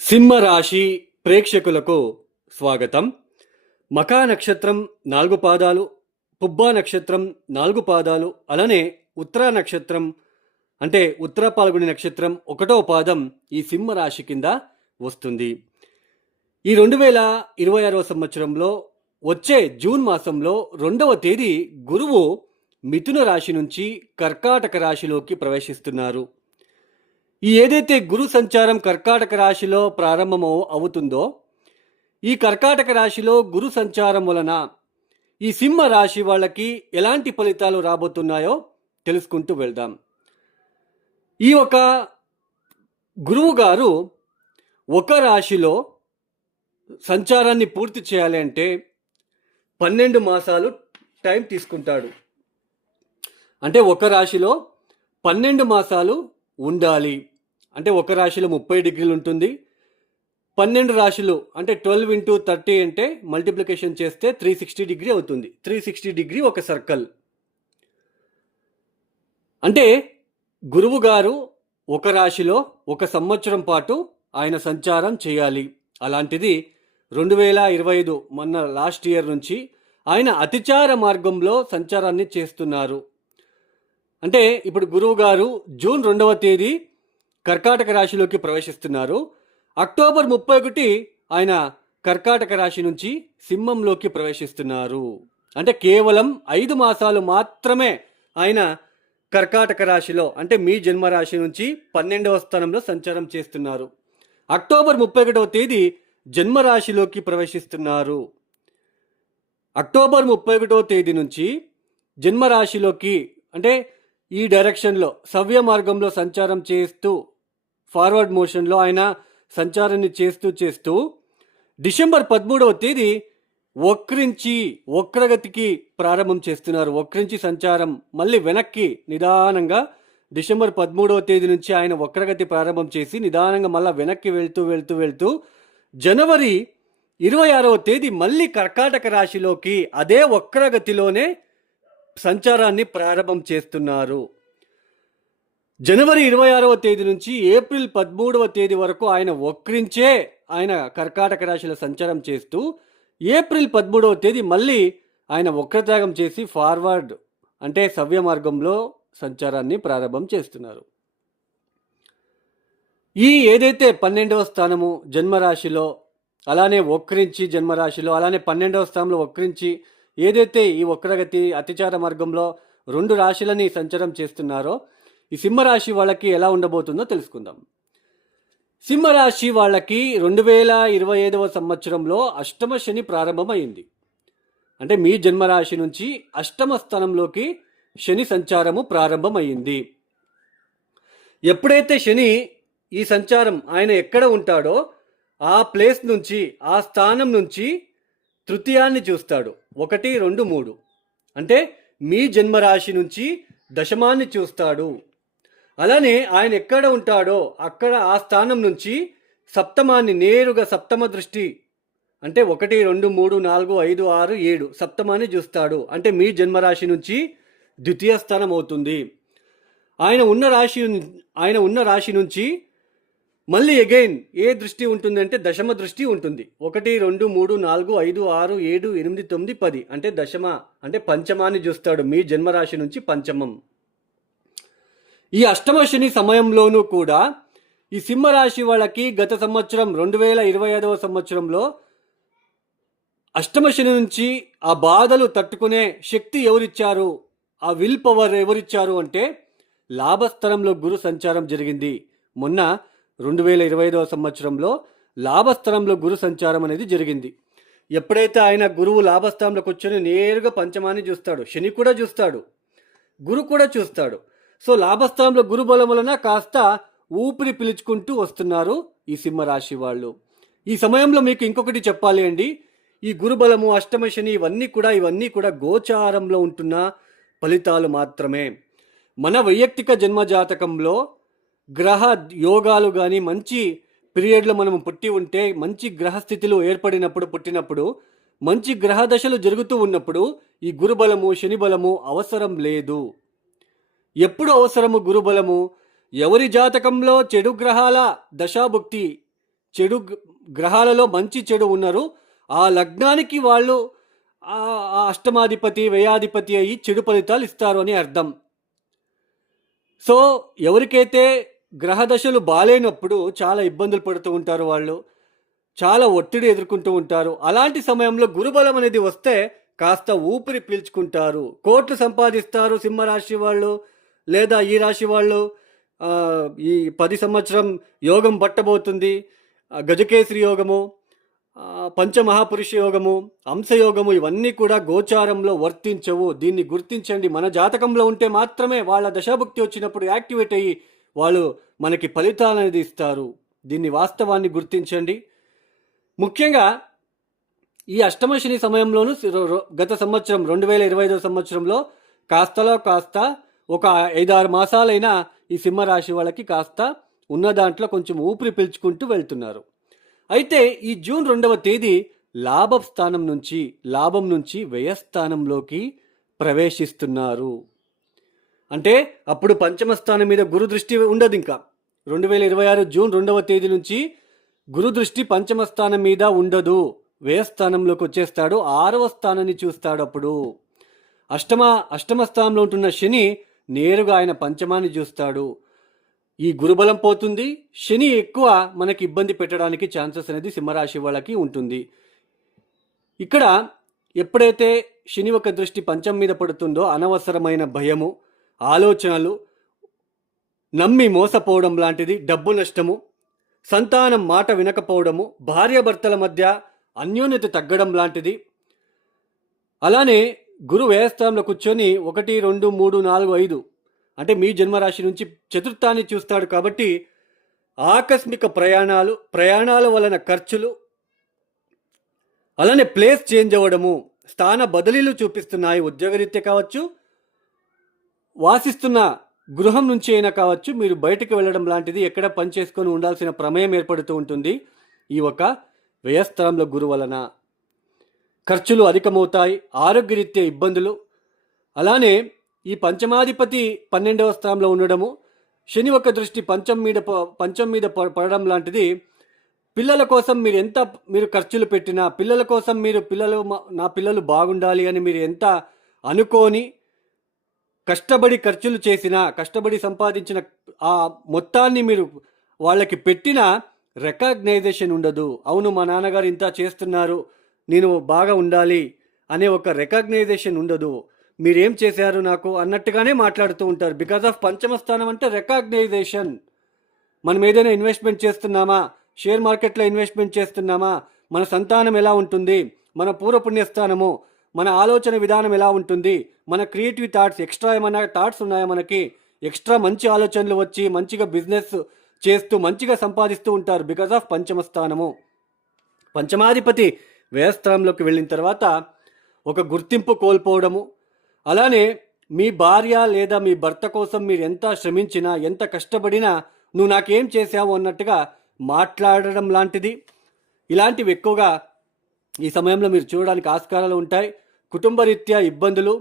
సింహరాశి ప్రేక్షకులకు స్వాగతం. మఖా నక్షత్రం 4 పాదాలు, పుబ్బా నక్షత్రం 4 పాదాలు, అలానే ఉత్తరా నక్షత్రం అంటే ఉత్తర పాల్గొని నక్షత్రం 1వ పాదం ఈ సింహరాశి కింద వస్తుంది. ఈ 2026వ సంవత్సరంలో వచ్చే జూన్ మాసంలో 2వ తేదీ గురువు మిథున రాశి నుంచి కర్కాటక రాశిలోకి ప్రవేశిస్తున్నారు. ఈ ఏదైతే గురు సంచారం కర్కాటక రాశిలో ప్రారంభం అవుతుందో, ఈ కర్కాటక రాశిలో గురు సంచారం వలన ఈ సింహ రాశి వాళ్ళకి ఎలాంటి ఫలితాలు రాబోతున్నాయో తెలుసుకుంటూ వెళ్దాం. ఈ ఒక గురువు గారు ఒక రాశిలో సంచారాన్ని పూర్తి చేయాలి అంటే 12 మాసాలు టైం తీసుకుంటాడు. అంటే ఒక రాశిలో 12 మాసాలు ఉండాలి. అంటే ఒక రాశిలో 30 డిగ్రీలు ఉంటుంది. 12 రాశులు అంటే 12 ఇంటూ 30 అంటే మల్టిప్లికేషన్ చేస్తే 360 డిగ్రీ అవుతుంది. 360 డిగ్రీ ఒక సర్కిల్. అంటే గురువు గారు ఒక రాశిలో 1 సంవత్సరం పాటు ఆయన సంచారం చేయాలి. అలాంటిది 2025 మొన్న లాస్ట్ ఇయర్ నుంచి ఆయన అతిచార మార్గంలో సంచారాన్ని చేస్తున్నారు. అంటే ఇప్పుడు గురువు గారు జూన్ 2వ తేదీ కర్కాటక రాశిలోకి ప్రవేశిస్తున్నారు. అక్టోబర్ 31 ఆయన కర్కాటక రాశి నుంచి సింహంలోకి ప్రవేశిస్తున్నారు. అంటే కేవలం 5 మాసాలు మాత్రమే ఆయన కర్కాటక రాశిలో అంటే మీ జన్మరాశి నుంచి 12వ స్థానంలో సంచారం చేస్తున్నారు. అక్టోబర్ 31వ తేదీ జన్మరాశిలోకి ప్రవేశిస్తున్నారు. అక్టోబర్ 31వ తేదీ నుంచి జన్మరాశిలోకి అంటే ఈ డైరెక్షన్లో సవ్య మార్గంలో సంచారం చేస్తూ ఫార్వర్డ్ మోషన్లో ఆయన సంచారాన్ని చేస్తూ డిసెంబర్ 13వ తేదీ వక్రగతికి ప్రారంభం చేస్తున్నారు. వక్రించి సంచారం మళ్ళీ వెనక్కి నిదానంగా డిసెంబర్ 13వ తేదీ నుంచి ఆయన వక్రగతి ప్రారంభం చేసి నిదానంగా మళ్ళీ వెనక్కి వెళ్తూ జనవరి 26వ తేదీ మళ్ళీ కర్కాటక రాశిలోకి అదే వక్రగతిలోనే సంచారాన్ని ప్రారంభం చేస్తున్నారు. జనవరి 26వ తేదీ నుంచి ఏప్రిల్ 13వ తేదీ వరకు ఆయన వక్రించే ఆయన కర్కాటక రాశిలో సంచారం చేస్తూ ఏప్రిల్ 13వ తేదీ మళ్ళీ ఆయన వక్రత్యాగం చేసి ఫార్వర్డ్ అంటే సవ్య మార్గంలో సంచారాన్ని ప్రారంభం చేస్తున్నారు. ఈ ఏదైతే 12వ స్థానము జన్మరాశిలో అలానే వక్రించి జన్మరాశిలో అలానే 12వ స్థానంలో వక్రించి ఏదైతే ఈ వక్రగతి అతిచార మార్గంలో 2 రాశులని సంచారం చేస్తున్నారో ఈ సింహరాశి వాళ్ళకి ఎలా ఉండబోతుందో తెలుసుకుందాం. సింహరాశి వాళ్ళకి 2025వ సంవత్సరంలో అష్టమ శని ప్రారంభమైంది. అంటే మీ జన్మరాశి నుంచి అష్టమ స్థానంలోకి శని సంచారము ప్రారంభమైంది. ఎప్పుడైతే శని ఈ సంచారం ఆయన ఎక్కడ ఉంటాడో ఆ ప్లేస్ నుంచి ఆ స్థానం నుంచి తృతీయాన్ని చూస్తాడు. 1, 2, 3 అంటే మీ జన్మరాశి నుంచి దశమాన్ని చూస్తాడు. అలానే ఆయన ఎక్కడ ఉంటాడో అక్కడ ఆ స్థానం నుంచి సప్తమాన్ని నేరుగా సప్తమ దృష్టి అంటే 1, 2, 3, 4, 5, 6, 7 సప్తమాన్ని చూస్తాడు. అంటే మీ జన్మరాశి నుంచి ద్వితీయ స్థానం అవుతుంది. ఆయన ఉన్న రాశి నుంచి మళ్ళీ అగైన్ ఏ దృష్టి ఉంటుందంటే దశమ దృష్టి ఉంటుంది. 1, 2, 3, 4, 5, 6, 7, 8, 9, 10 అంటే దశమ అంటే పంచమాన్ని చూస్తాడు. మీ జన్మరాశి నుంచి పంచమం. ఈ అష్టమ శని సమయంలోనూ కూడా ఈ సింహరాశి వాళ్ళకి గత సంవత్సరం 2025వ సంవత్సరంలో అష్టమ శని నుంచి ఆ బాధలు తట్టుకునే శక్తి ఎవరిచ్చారు, ఆ విల్ పవర్ ఎవరిచ్చారు అంటే లాభస్థలంలో గురు సంచారం జరిగింది. మొన్న 2025వ సంవత్సరంలో లాభస్థలంలో గురు సంచారం అనేది జరిగింది. ఎప్పుడైతే ఆయన గురువు లాభస్థానంలోకి వచ్చి నేరుగా పంచమాన్ని చూస్తాడు, శని కూడా చూస్తాడు, గురు కూడా చూస్తాడు. సో లాభస్థానంలో గురు బలం వలన కాస్త ఊపిరి పిలుచుకుంటూ వస్తున్నారు ఈ సింహరాశి వాళ్ళు. ఈ సమయంలో మీకు ఇంకొకటి చెప్పాలి అండి, ఈ గురుబలము అష్టమ శని ఇవన్నీ కూడా గోచారంలో ఉంటున్న ఫలితాలు మాత్రమే. మన వైయక్తిక జన్మజాతకంలో గ్రహ యోగాలు కానీ మంచి పీరియడ్లో మనము పుట్టి ఉంటే మంచి గ్రహస్థితులు పుట్టినప్పుడు మంచి గ్రహ దశలు జరుగుతూ ఉన్నప్పుడు ఈ గురుబలము శని బలము అవసరం లేదు. ఎప్పుడు అవసరము గురుబలము? ఎవరి జాతకంలో చెడు గ్రహాల దశాభుక్తి చెడు గ్రహాలలో మంచి చెడు ఉన్నారు, ఆ లగ్నానికి వాళ్ళు ఆ అష్టమాధిపతి వ్యయాధిపతి అయ్యి చెడు ఫలితాలు ఇస్తారు అని అర్థం. సో ఎవరికైతే గ్రహదశలు బాలేనప్పుడు చాలా ఇబ్బందులు పడుతూ ఉంటారు, వాళ్ళు చాలా ఒత్తిడి ఎదుర్కొంటూ ఉంటారు. అలాంటి సమయంలో గురుబలం అనేది వస్తే కాస్త ఊపిరి పీల్చుకుంటారు, కోట్లు సంపాదిస్తారు సింహరాశి వాళ్ళు, లేదా ఈ రాశి వాళ్ళు. ఈ 10 సంవత్సరం యోగం పట్టబోతుంది. గజకేసరి యోగము, పంచమహాపురుష యోగము, అంశయోగము ఇవన్నీ కూడా గోచారంలో వర్తించవు. దీన్ని గుర్తించండి. మన జాతకంలో ఉంటే మాత్రమే వాళ్ళ దశాభుక్తి వచ్చినప్పుడు యాక్టివేట్ అయ్యి వాళ్ళు మనకి ఫలితాలు అనేది ఇస్తారు. దీన్ని వాస్తవాన్ని గుర్తించండి. ముఖ్యంగా ఈ అష్టమ శని సమయంలోనూ గత సంవత్సరం 2025 సంవత్సరంలో కాస్తలో కాస్త ఒక 5-6 మాసాలైనా ఈ సింహరాశి వాళ్ళకి కాస్త ఉన్న దాంట్లో కొంచెం ఊపిరి పీల్చుకుంటూ వెళ్తున్నారు. అయితే ఈ జూన్ 2వ తేదీ లాభం నుంచి వ్యయస్థానంలోకి ప్రవేశిస్తున్నారు. అంటే అప్పుడు పంచమ స్థానం మీద గురు దృష్టి ఉండదు. ఇంకా 2026 జూన్ 2వ తేదీ నుంచి గురు దృష్టి పంచమ స్థానం మీద ఉండదు, వ్యయస్థానంలోకి వచ్చేస్తాడు. 6వ స్థానాన్ని చూస్తాడు. అప్పుడు అష్టమ స్థానంలో ఉంటున్న శని నేరుగా ఆయన పంచమాన్ని చూస్తాడు. ఈ గురుబలం పోతుంది, శని ఎక్కువ మనకి ఇబ్బంది పెట్టడానికి ఛాన్సెస్ అనేది సింహరాశి వాళ్ళకి ఉంటుంది. ఇక్కడ ఎప్పుడైతే శని ఒక దృష్టి పంచం మీద పడుతుందో అనవసరమైన భయము, ఆలోచనలు, నమ్మి మోసపోవడం లాంటిది, డబ్బు నష్టము, సంతానం మాట వినకపోవడము, భార్యాభర్తల మధ్య అన్యోన్యత తగ్గడం లాంటిది. అలానే గురు వ్యయస్థానంలో కూర్చొని 1, 2, 3, 4, 5 అంటే మీ జన్మరాశి నుంచి చతుర్థాన్ని చూస్తాడు. కాబట్టి ఆకస్మిక ప్రయాణాల వలన ఖర్చులు, అలానే ప్లేస్ చేంజ్ అవ్వడము, స్థాన బదిలీలు చూపిస్తున్నాయి. ఉద్యోగరీత్యా కావచ్చు, వాసిస్తున్న గృహం నుంచి అయినా కావచ్చు, మీరు బయటకు వెళ్ళడం లాంటిది, ఎక్కడ పని చేసుకొని ఉండాల్సిన ప్రమేయం ఏర్పడుతూ ఉంటుంది. ఈ ఒక వ్యయస్థలంలో గురు వలన ఖర్చులు అధికమవుతాయి, ఆరోగ్యరీత్యా ఇబ్బందులు. అలానే ఈ పంచమాధిపతి 12వ స్థానంలో ఉండడము, శని ఒక దృష్టి పంచం మీద పడడం లాంటిది. పిల్లల కోసం మీరు ఖర్చులు పెట్టినా, పిల్లల కోసం నా పిల్లలు బాగుండాలి అని మీరు ఎంత అనుకోని కష్టపడి ఖర్చులు చేసినా, కష్టపడి సంపాదించిన ఆ మొత్తాన్ని మీరు వాళ్ళకి పెట్టిన రికగ్నైజేషన్ ఉండదు. అవును, మా నాన్నగారు ఇంత చేస్తున్నారు, నేను బాగా ఉండాలి అనే ఒక రికగ్నైజేషన్ ఉండదు. మీరేం చేశారు నాకు అన్నట్టుగానే మాట్లాడుతూ ఉంటారు. బికాజ్ ఆఫ్ పంచమ స్థానం అంటే రికగ్నైజేషన్. మనం ఏదైనా ఇన్వెస్ట్మెంట్ చేస్తున్నామా, షేర్ మార్కెట్లో ఇన్వెస్ట్మెంట్ చేస్తున్నామా, మన సంతానం ఎలా ఉంటుంది, మన పూర్వపుణ్యస్థానము, మన ఆలోచన విధానం ఎలా ఉంటుంది, మన క్రియేటివ్ థాట్స్, ఎక్స్ట్రా ఏమైనా థాట్స్ ఉన్నాయా, మనకి ఎక్స్ట్రా మంచి ఆలోచనలు వచ్చి మంచిగా బిజినెస్ చేస్తూ మంచిగా సంపాదిస్తూ ఉంటారు. బికాజ్ ఆఫ్ పంచమ స్థానము. పంచమాధిపతి వ్యయస్థానంలోకి వెళ్ళిన తర్వాత ఒక గుర్తింపు కోల్పోవడము, అలానే మీ భార్య లేదా మీ భర్త కోసం మీరు ఎంత శ్రమించినా, ఎంత కష్టపడినా నువ్వు నాకేం చేశావు అన్నట్టుగా మాట్లాడడం లాంటిది, ఇలాంటివి ఎక్కువగా ఈ సమయంలో మీరు చూడడానికి ఆస్కారాలు ఉంటాయి. కుటుంబరీత్యా ఇబ్బందులు,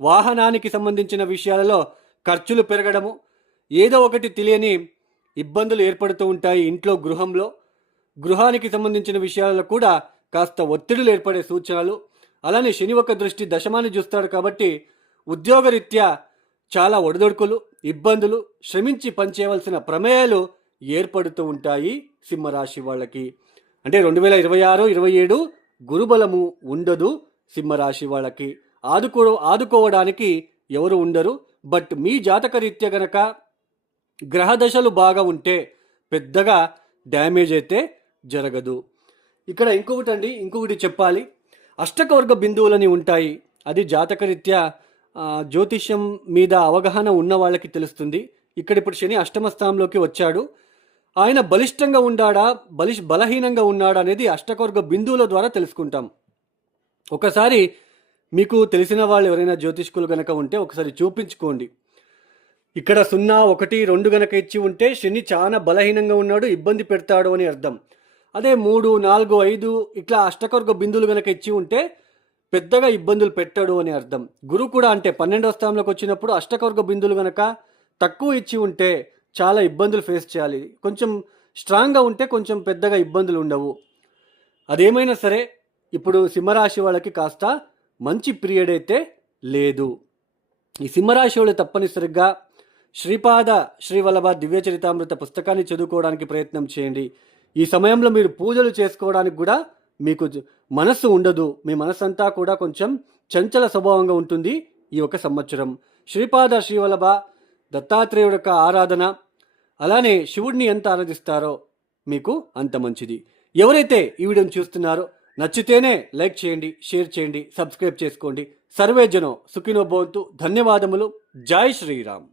వాహనానికి సంబంధించిన విషయాలలో ఖర్చులు పెరగడము, ఏదో ఒకటి తెలియని ఇబ్బందులు ఏర్పడుతూ ఉంటాయి ఇంట్లో, గృహానికి సంబంధించిన విషయాలలో కూడా కాస్త ఒత్తిడులు ఏర్పడే సూచనలు. అలానే శని ఒక దృష్టి దశమాన్ని చూస్తాడు కాబట్టి ఉద్యోగరీత్యా చాలా ఒడిదొడుకులు, ఇబ్బందులు, శ్రమించి పనిచేయవలసిన ప్రమేయాలు ఏర్పడుతూ ఉంటాయి సింహరాశి వాళ్ళకి. అంటే 2026, 27 గురుబలము ఉండదు సింహరాశి వాళ్ళకి. ఆదుకోవడానికి ఎవరు ఉండరు. బట్ మీ జాతక రీత్యా గనక గ్రహదశలు బాగా ఉంటే పెద్దగా డ్యామేజ్ అయితే జరగదు. ఇక్కడ ఇంకొకటి చెప్పాలి. అష్టకవర్గ బిందువులని ఉంటాయి. అది జాతకరీత్యా జ్యోతిష్యం మీద అవగాహన ఉన్న వాళ్ళకి తెలుస్తుంది. ఇప్పుడు శని అష్టమ స్థానంలోకి వచ్చాడు. ఆయన బలిష్టంగా ఉన్నాడా, బలహీనంగా ఉన్నాడా అనేది అష్టకవర్గ బిందువుల ద్వారా తెలుసుకుంటాం. ఒకసారి మీకు తెలిసిన వాళ్ళు ఎవరైనా జ్యోతిష్కులు గనక ఉంటే ఒకసారి చూపించుకోండి. ఇక్కడ 0, 1, 2 గనక ఇచ్చి ఉంటే శని చాలా బలహీనంగా ఉన్నాడు, ఇబ్బంది పెడతాడు అని అర్థం. అదే 3, 4, 5 ఇట్లా అష్టకవర్గ బిందువులు గనక ఇచ్చి ఉంటే పెద్దగా ఇబ్బందులు పెట్టాడు అని అర్థం. గురువు కూడా అంటే 12వ స్థానంలోకి వచ్చినప్పుడు అష్టకవర్గ బిందువులు గనక తక్కువ ఇచ్చి ఉంటే చాలా ఇబ్బందులు ఫేస్ చేయాలి. కొంచెం స్ట్రాంగ్గా ఉంటే కొంచెం పెద్దగా ఇబ్బందులు ఉండవు. అదేమైనా సరే ఇప్పుడు సింహరాశి వాళ్ళకి కాస్త మంచి పీరియడ్ అయితే లేదు. ఈ సింహరాశి వాళ్ళు తప్పనిసరిగా శ్రీపాద శ్రీవల్లభ దివ్యచరితామృత పుస్తకాన్ని చదువుకోవడానికి ప్రయత్నం చేయండి. ఈ సమయంలో మీరు పూజలు చేసుకోవడానికి కూడా మీకు మనస్సు ఉండదు. మీ మనస్సంతా కూడా కొంచెం చంచల స్వభావంగా ఉంటుంది. ఈ ఒక సంవత్సరం శ్రీపాద శ్రీవల్లభ దత్తాత్రేయుడి యొక్క ఆరాధన, అలానే శివుడిని ఎంత ఆరాధిస్తారో మీకు అంత మంచిది. ఎవరైతే ఈ వీడియోని చూస్తున్నారో నచ్చితేనే లైక్ చేయండి, షేర్ చేయండి, సబ్స్క్రైబ్ చేసుకోండి. సర్వే జనో సుఖినో భవంతు. ధన్యవాదములు. జై శ్రీరామ్.